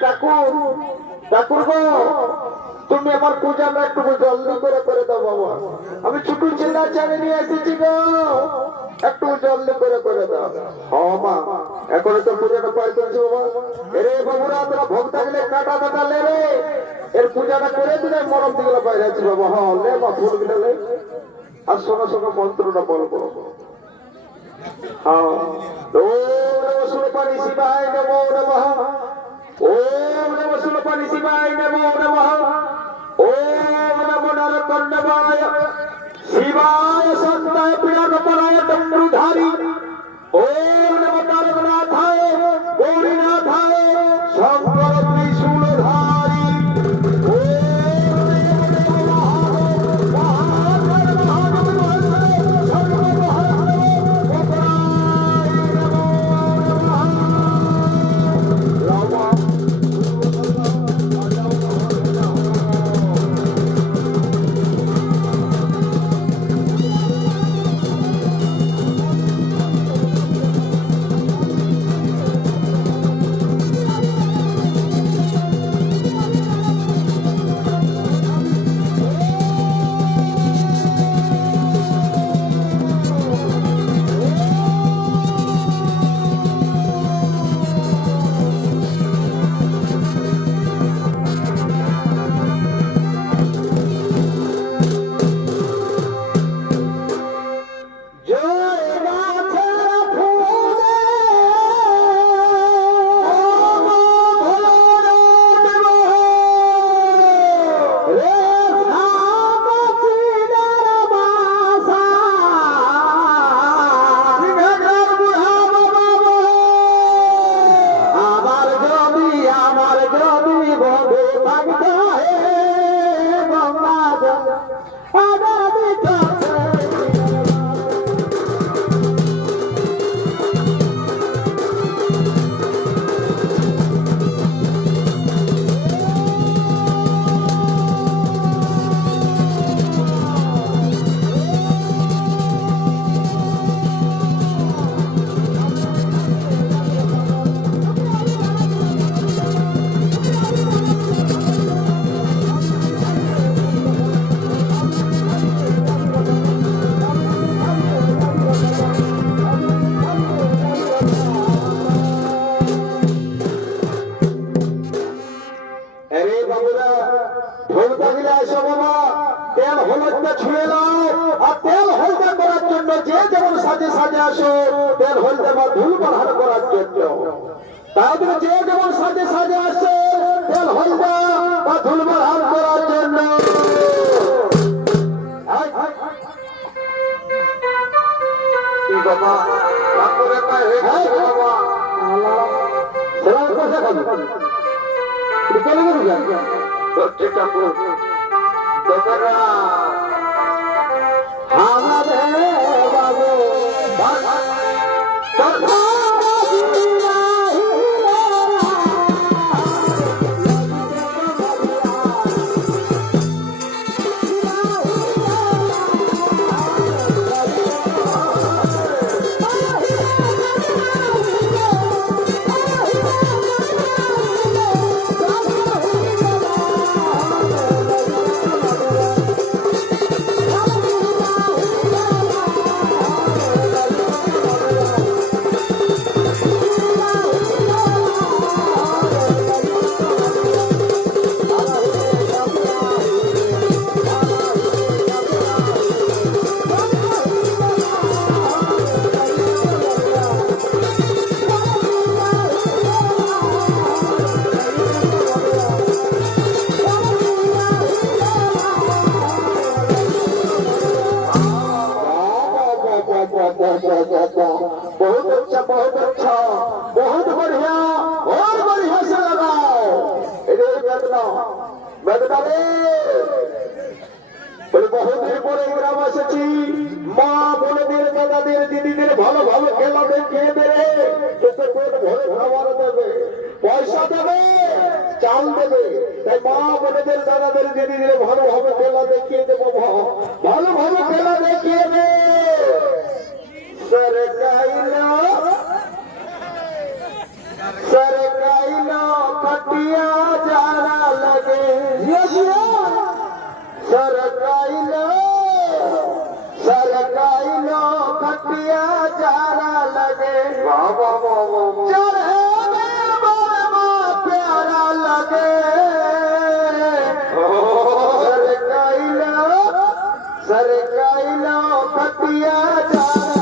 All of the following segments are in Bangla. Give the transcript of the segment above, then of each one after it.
ঠাকুর ঠাকুর গো, তুমি আমার পূজাটা একটু জলদি করে করে দাও বাবা। আমি ছুটু চিল্লা চালে নিয়ে এসেছি গো। একটু জলদি করে করে দাও। ও মা এখন তো পূজাটা পাই করছি বাবা। এরে বাবুরা, তোরা ভোগ থাকলে কাটা কাটা লে রে। এর পূজাটা করে দিলে মরম দিগুলো বাইরে আছি বাবা। হ্যাঁ লে মা ফুল গিলা লে। আর শোনো শোনো, মন্ত্রটা বলব হ্যাঁ। ওম নমঃ সুরপানি নমো নমঃ। ওম নমঃ সুরপানি শিবায় নমো নমঃ ওম নমো নরকণ্ডবায় শিবায় সন্তায় পিনাকপরায় ডমরুধারী ওম নমো বন্ধু সাজে আসো তেল হলদে বা ধুল বাহার করার জন্য। তাহলে যে যেমন সাজে সাজে আসে তেল হলদা বা ধুল বাহার করার জন্য। পয়সা দেবে চাল দেবে। তাই মা বোনদের দাদাদের জেনে নিলে ভালোভাবে খেলা দেখিয়ে দেবো ভালোভাবে খেলা দেখিয়ে দে। সরকাইলা সরকাইলা কটিয়া যারা লাগে। সরকাইলা বাবা বাবা पतिया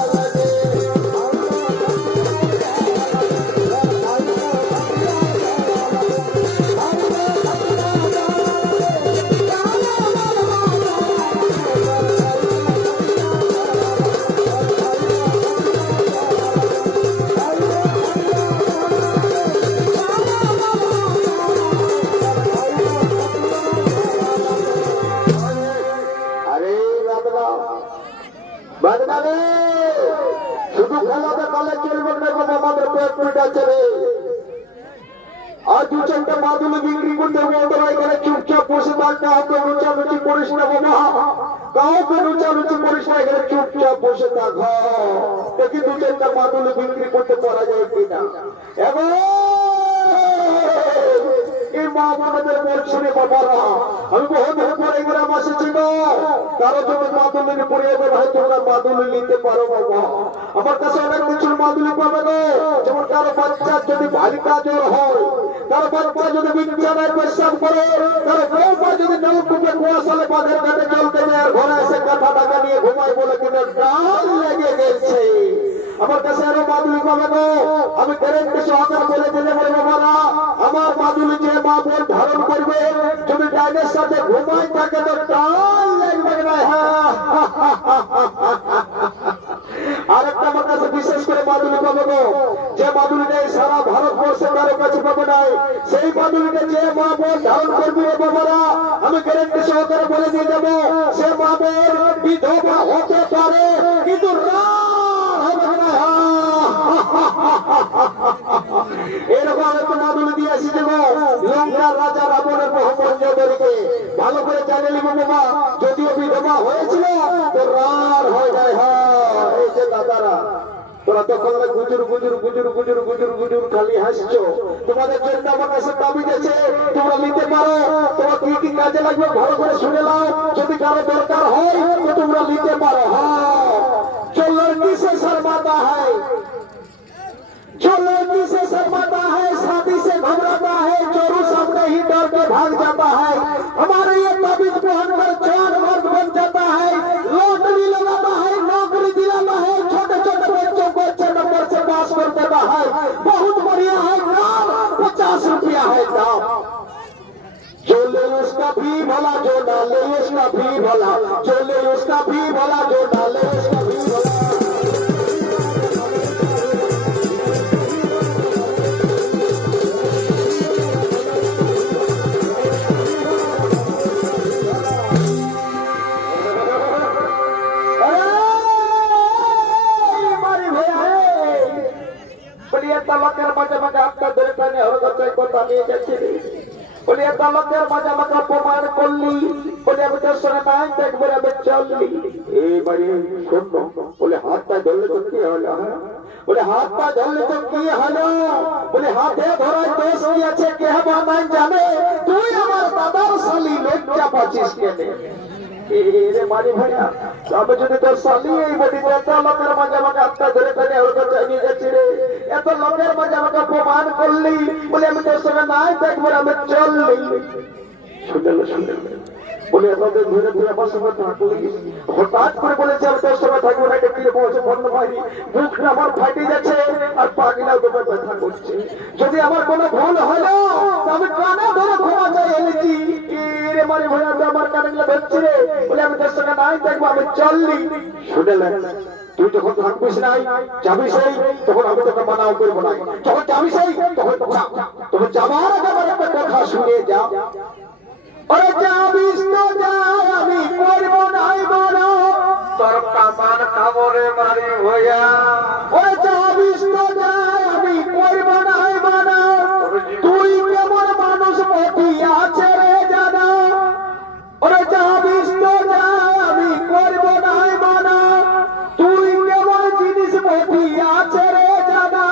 এখানে চুপচাপ বসে থাক। দেখি দু চারটা মাদুলি বিক্রি করতে পারা যায় কিনা এবং এই মা বোনদের রে বাবারা, আমি বহুদিন পরে গ্রাম এসেছি গো। কারও জন্য মাদুলি পড়িয়ে দেবে ভাই তোমরা মাদুলি নিতে পারো বাবা। আমার কাছে অনেক কিছুর মাদুলি পাবে গো। যেমন কারও বাচ্চার যদি ভারী কাজের হয়, কারও বাচ্চা যদি বিজ্ঞানের পেশাব করে, কারও বউমা যদি নলকূপে কুয়াশালে বাঁধের ঘাটে চলতে যায় আর ঘরে এসে কাঁথা টাকা নিয়ে ঘুমায় বলে কিনা ডাল লেগে গেছে। আমার কাছে আরও মাদুলি পাবে আমি গ্যারেন্টি সহকারে বলে দিলে বলে বাবারা আমার মাদুলি যে মা বোন ধারণ করবে, যদি ডাইনের সাথে ঘুমায় থাকে তো ডাল লাগবে না। হ্যাঁ আরেকটা আমার কাছে বিশেষ করে মাদুলি পাবে যে মাদুলিটা সারা ভারতবর্ষে কারও কাছে পাবে নাই, সেই মাদুলিটা যে মা বোন ধারণ করবে বাবারা, আমি গ্যারেন্টি সহকারে বলে দিয়ে যাব সে মা বোন বিধবা হতে পারে, কিন্তু রাত এরকম একটা মডেল দিয়ে এসেছিল লঙ্কার রাজা রাবণের মহামন্ডদেরকে ভালো করে জানেনি মমা যদিও বিধবা হয়েছিল, তো রার হয়ে যায় হ্যাঁ এই যে দাদারা। তোরা তখন গুজুর গুজুর গুজুর গুজুর গুজুর গুজুর খালি হাসছো। তোমাদের জন্য আমার দাবি গেছে তোমরা নিতে পারো। তোমার কি কি কাজে লাগবে ভালো করে শুনে নাও। যদি কারও দরকার হয়, তো তোমরা নিতে পারো হ্যাঁ। চল্লার কিসে শর্মাতা হয়? जो लड़की से शर्माता है शादी से घबराता है, चोरू सामने ही डर के भाग जाता है। हमारे ये ताबीज पहन कर चार मर्द बन जाता है। लॉटरी लगाता है, नौकरी दिलाता है छोटे छोटे बच्चों को अच्छे नंबर से पास कर देता है। बहुत बढ़िया है, नाम पचास रुपया है, नाम। जो ले उसका भी भला, जो ना ले उसका भी भला। जो ले उसका भी भला, जो ना ले उसका বলে, হাত পা ধরলে তো কি হলো? বলে, হাতে ধরায় দোষ আছে? কে বানাই জানে? তুই আমার দাদার লজ্জা রে? মারি ভাইয়া, আমি যদি তোর এই লোকের মাঝে আমাকে ধরে যাচ্ছি রে। এত লোকের মাঝে আমাকে করলি। বলে, আমি তোর সঙ্গে নাই দেখব আমি চললি। শুনলে শুনলে। থাকব যদি আমার কোনো ভুল হলো আমি কানে ধরে ক্ষমা চাই এনেছি। আমার কানে ধরছি রে? বলে, আমি তোর সঙ্গে নাই দেখব আমি চললি। তুই যখন থাকবিস নাই, যাবি সেই, তখন আমি তোকে মানাও করব না যখন যাবি সেই, তখন তখন যাবার আগে কথা শুনে যা। ওরে যাবিস তো যা আমি করব নাই তোর কামান কামড়ে মারি হইয়া। ওরে যাবিস তো যা আমি করব নাই মানো তুই কেমন মানুষ মতি আছে রে জানা? ওরে যাবিস তো যা আমি করব নাই মানো তুই কেমন জিনিস মতি আছে রে জানা?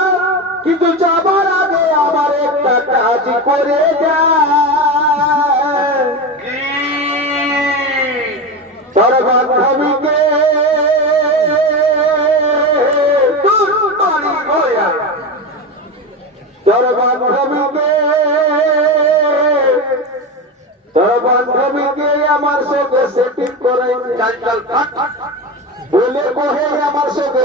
কিন্তু যাবার আগে আমার একটা কাজ করে যা। তোর বান্ধবীকে তোর বান্ধবীকে আমার সঙ্গে সেটিং করে চাঞ্চল বলে কহে আমার সঙ্গে।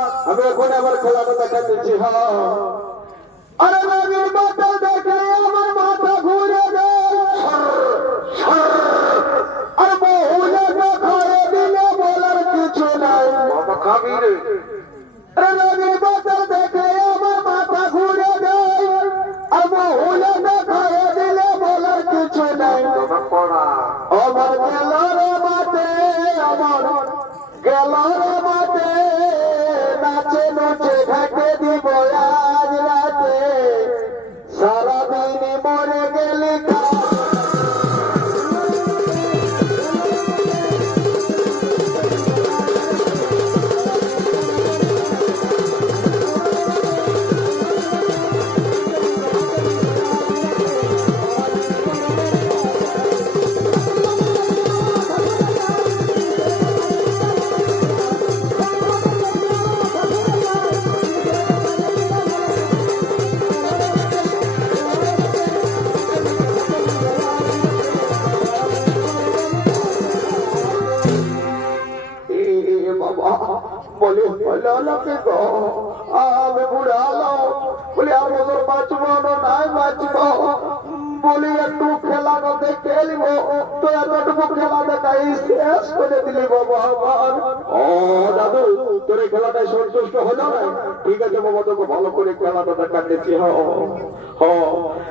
আমি এখন আমার খেলাটা দেখা দিচ্ছি cuerpo বলে বলো লোকে গো, আমি বুড়ালো বলে আর বছর বাঁচবো না, নাই বাঁচবো। বলি, একটু খেলাটা দেখে এলিব তো এতটুকু খেলা দেখাই শেষ করে দিলি বাবা আমার। ও দাদু, তোর এই খেলাটাই সন্তুষ্ট হলো না? ঠিক আছে বাবা, তোকে ভালো করে খেলাটা দেখা দিচ্ছি হ। হ।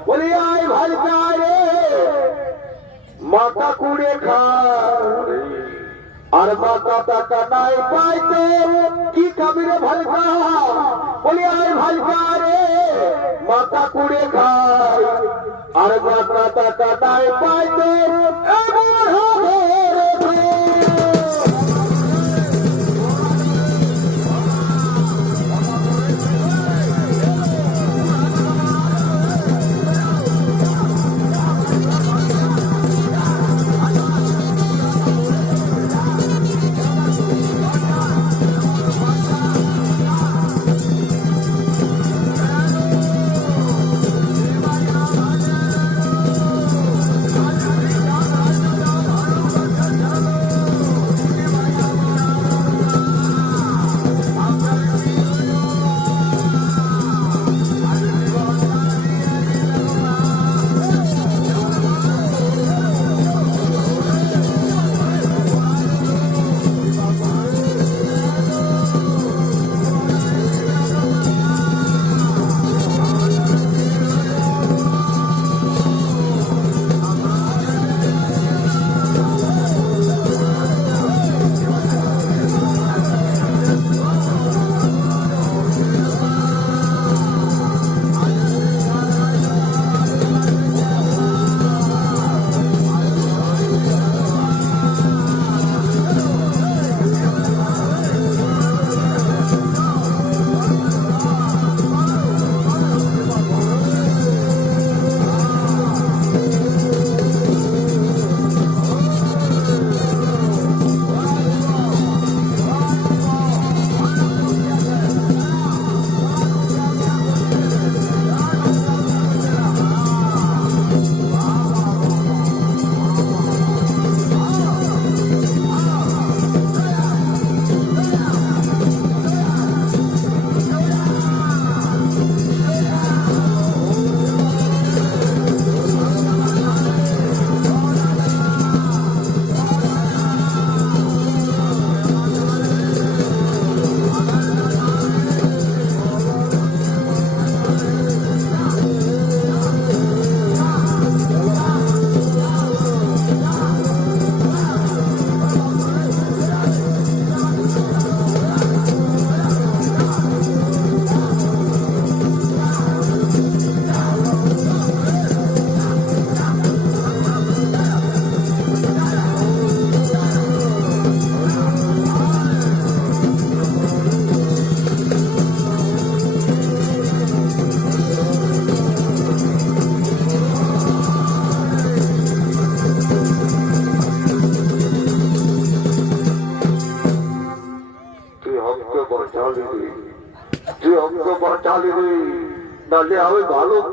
বলি, আয় ভাই রে। মাথা কুড়ে খা। আর মাথা টাকা নাই পাইতে, কি খাবি রে ভালকা? বলি আর ভালকা রে মাথা কুড়ে খাই আর মাথা টাকা নাই পাইতে